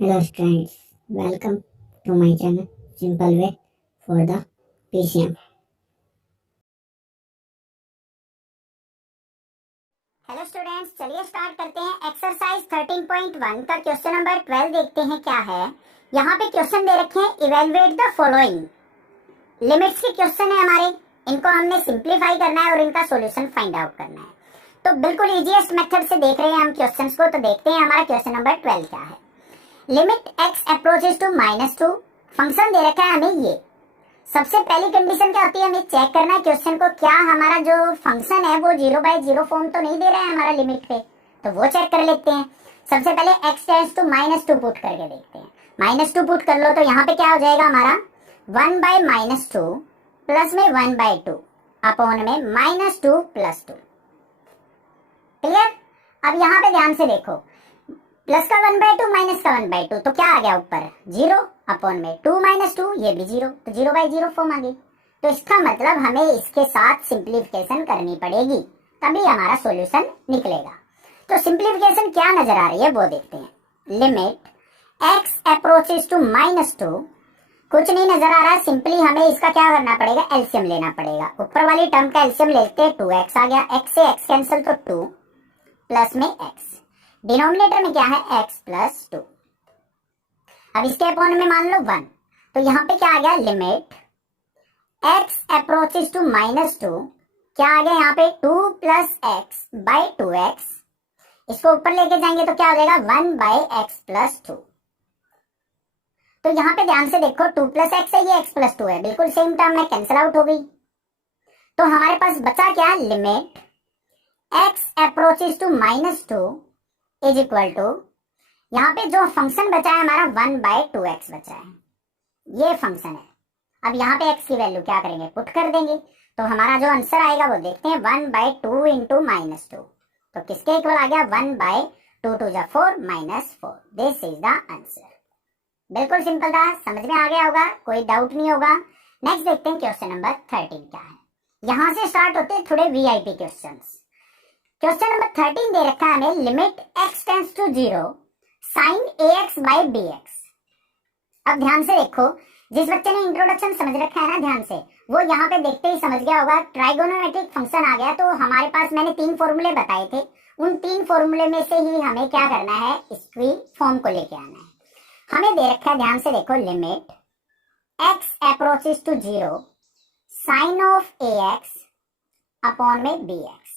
Hello students, welcome to my channel Simple Way for the PCM. Hello students, चलिए start करते हैं। Exercise 13.1 का question number 12 देखते हैं क्या है। यहाँ पे क्वेश्चन दे रखे हैं, इवेलुएट द फॉलोइंग। लिमिट्स के क्वेश्चन है हमारे, इनको हमने सिंप्लीफाई करना है और इनका सॉल्यूशन फाइंड आउट करना है। तो बिल्कुल इजीएस्ट मेथड से देख रहे हैं हम क्वेश्चंस को। तो देखते हैं हमारा क्वेश्चन नंबर 12 क्या है। Limit x approaches to -2, function दे रखा है हमें ये। सबसे पहली कंडीशन क्या होती है, हमें चेक करना है क्वेश्चन को, क्या हमारा जो फंक्शन है वो 0/0 फॉर्म तो नहीं दे रहा है हमारा लिमिट पे। तो वो चेक कर लेते हैं। सबसे पहले x टेंड्स टू -2 पुट करके देखते हैं। -2 पुट कर लो तो यहाँ पे क्या हो जाएगा हमारा 1/-2 प्लस में 1/2 अपॉन में -2 + 2। क्लियर। अब यहाँ पे ध्यान से देखो, प्लस का 1/2 माइनस का 1/2, तो क्या आ गया ऊपर 0 अपॉन में 2 - 2, ये भी 0, तो 0/0 फॉर्म आ गई। तो इसका मतलब हमें इसके साथ सिंप्लीफिकेशन करनी पड़ेगी, तभी हमारा सॉल्यूशन निकलेगा। तो सिंप्लीफिकेशन क्या नजर आ रही है वो देखते हैं। लिमिट x अप्रोचेस टू -2, कुछ नहीं नजर आ रहा है, सिंपली हमें इसका क्या करना पड़ेगा, एलसीएम लेना पड़ेगा। ऊपर वाली टर्म का एलसीएम लेते हैं, 2x आ गया, x से x कैंसिल तो 2 प्लस में x, डिनोमिनेटर में क्या है x + 2। अब इसके अपॉन में मान लो 1, तो यहाँ पे क्या आ गया, लिमिट x अप्रोचेस टू -2, क्या आ गया यहाँ पे 2 + x/2x। इसको ऊपर लेके जाएंगे तो क्या हो जाएगा 1/x + 2। तो यहाँ पे ध्यान से देखो, 2 + x है, ये x + 2 है, बिल्कुल सेम टर्म है, कैंसिल आउट हो गई। तो हमारे पास बचा क्या, limit x approaches to -2 is equal to, यहाँ पे जो फंक्शन बचा है हमारा 1/2x बचा है, ये फंक्शन है। अब यहाँ पे x की वैल्यू क्या करेंगे, पुट कर देंगे। तो हमारा जो आंसर आएगा वो देखते हैं, 1/2 × -2, तो किसके इक्वल आ गया 1/2 × 2 = 4 - 4। This is the answer. बिल्कुल सिंपल था, समझ में आ गया होगा, कोई डाउट नहीं होगा। नेक्स्ट देखते हैं क्वेश्चन नंबर 13 क्या है। यहाँ से स्टार्ट होते हैं थोड़े वीआईपी क्वेश्चंस। क्वेश्चन नंबर 13 दे रखा है हमें, limit x tends to 0 sin ax/bx। अब ध्यान से देखो, जिस बच्चे ने इंट्रोडक्शन समझ रखा है ना ध्यान से, वो यहाँ पे देखते ही समझ गया होगा। ट्राइगोनोमेट्रिक फंक्शन आ गया, तो हमारे पास मैंने 3 फॉर्मूले बताए थे, उन 3 फॉर्मूले में से ही हमें क्या करना है, इसकी फॉर्म को लेके आना है। हमें दे रखा है, ध्यान से देखो, limit x approaches to 0 sin ax upon में bx।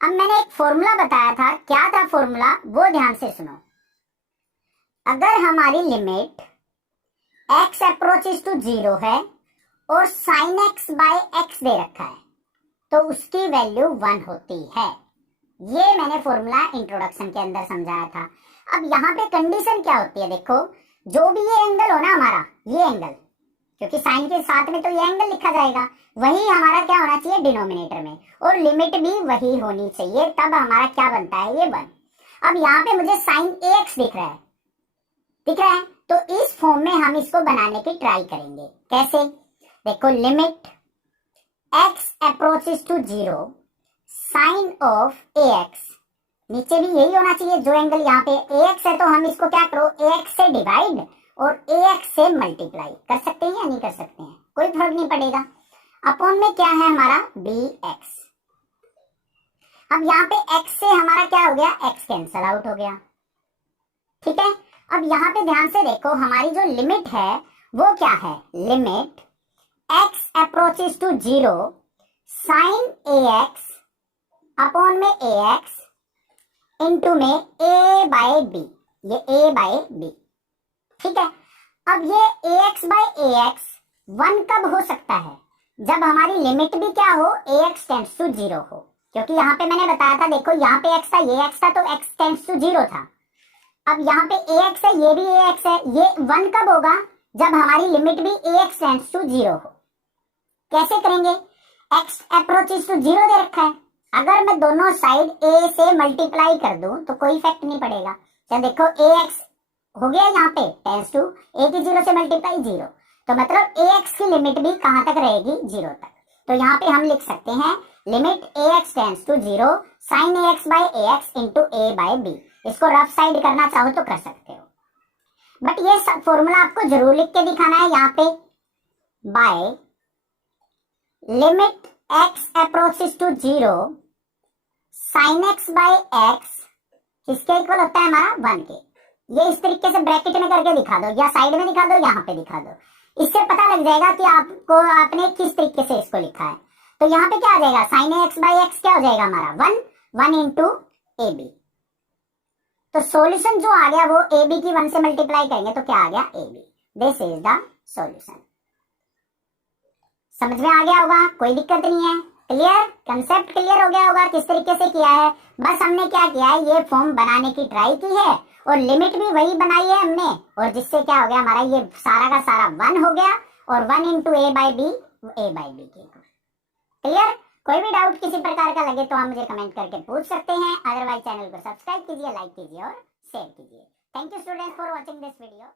अब मैंने एक फॉर्मूला बताया था, क्या था फॉर्मूला वो ध्यान से सुनो। अगर हमारी लिमिट x अप्रोचेस टू 0 है और sin x/x दे रखा है, तो उसकी वैल्यू 1 होती है। ये मैंने फॉर्मूला इंट्रोडक्शन के अंदर समझाया था। अब यहाँ पे कंडीशन क्या होती है, देखो, जो भी ये एंगल हो ना हमारा, ये एंगल, क्योंकि साइन के साथ में तो ये एंगल लिखा जाएगा, वही हमारा क्या होना चाहिए डिनोमिनेटर में, और लिमिट भी वही होनी चाहिए, तब हमारा क्या बनता है, ये 1। अब यहाँ पे मुझे sin ax दिख रहा है, तो इस फॉर्म में हम इसको बनाने की ट्राई करेंगे। कैसे, देखो, limit x approaches to 0 sin ax, नीचे भी यही होना चाहिए, जो एंगल यहाँ पे ax है, तो हम इसको क्या करो, ax से डिवाइड और ax से मल्टीप्लाई कर सकते हैं या नहीं कर सकते हैं, कोई फर्क नहीं पड़ेगा। अपॉन में क्या है हमारा bx। अब यहाँ पे x से हमारा क्या हो गया, x कैंसल आउट हो गया, ठीक है। अब यहाँ पे ध्यान से देखो, हमारी जो लिमिट है वो क्या है, limit x approaches to 0 sin ax upon में ax इंटू में a/b, ये a/b, ठीक है। अब ये ax/ax 1 कब हो सकता है, जब हमारी लिमिट भी क्या हो, ax टेंड्स टू 0 हो, क्योंकि यहाँ पे मैंने बताया था, देखो यहाँ पे x था, ये x था, तो x टेंड्स टू 0 था। अब यहाँ पे ax है, ये भी ax है, ये 1 कब होगा, जब हमारी लिमिट भी ax टेंड्स टू 0 हो। कैसे करेंगे, x अप्रोचेस टू 0 दे रखा है, अगर मैं दोनों साइड a से मल्टीप्लाई कर दूं तो कोई इफेक्ट नहीं पड़ेगा। तो देखो ax हो गया यहाँ पे टेंड्स टू a की 0 से मल्टीप्लाई 0, तो मतलब ax की लिमिट भी कहाँ तक रहेगी, 0 तक। तो यहाँ पे हम लिख सकते हैं limit ax tends to 0 sin ax/ax into a/b। इसको रफ साइड करना चाहो तो कर सकते हो। बट ये फॉर्मूला आपको जरूर लिख के दिखाना है यहाँ पे, by limit x approaches to 0 sin x by x किसके इक्वल होता है हमारा 1 के। ये इस तरीके से ब्रैकेट में करके दिखा दो या साइड में दिखा दो, यहाँ पे दिखा दो, इससे पता लग जाएगा कि आपने किस तरीके से इसको लिखा है। तो यहाँ पे क्या आ जाएगा, साइन x बाई एक्स क्या हो जाएगा हमारा 1 इंटू ए बी। तो सॉल्यूशन जो आ गया वो ए बी की 1 से मल्टीप्लाई करेंगे तो क्या आ गया A B. This is the solution. समझ में आ गया होगा, कोई दिक्कत नहीं है। क्लियर, कंसेप्ट क्लियर हो गया होगा किस तरीके से किया है। बस हमने क्या किया है, ये फॉर्म बनाने की ट्राई की है और लिमिट भी वही बनाई है हमने, और जिससे क्या हो गया हमारा ये सारा का सारा 1 हो गया और 1 इंटू ए बाई बी के। क्लियर, कोई भी डाउट किसी प्रकार का लगे तो आप मुझे कमेंट करके पूछ सकते हैं। अदरवाइज चैनल को सब्सक्राइब कीजिए, लाइक कीजिए और शेयर कीजिए। Thank you students for watching this video.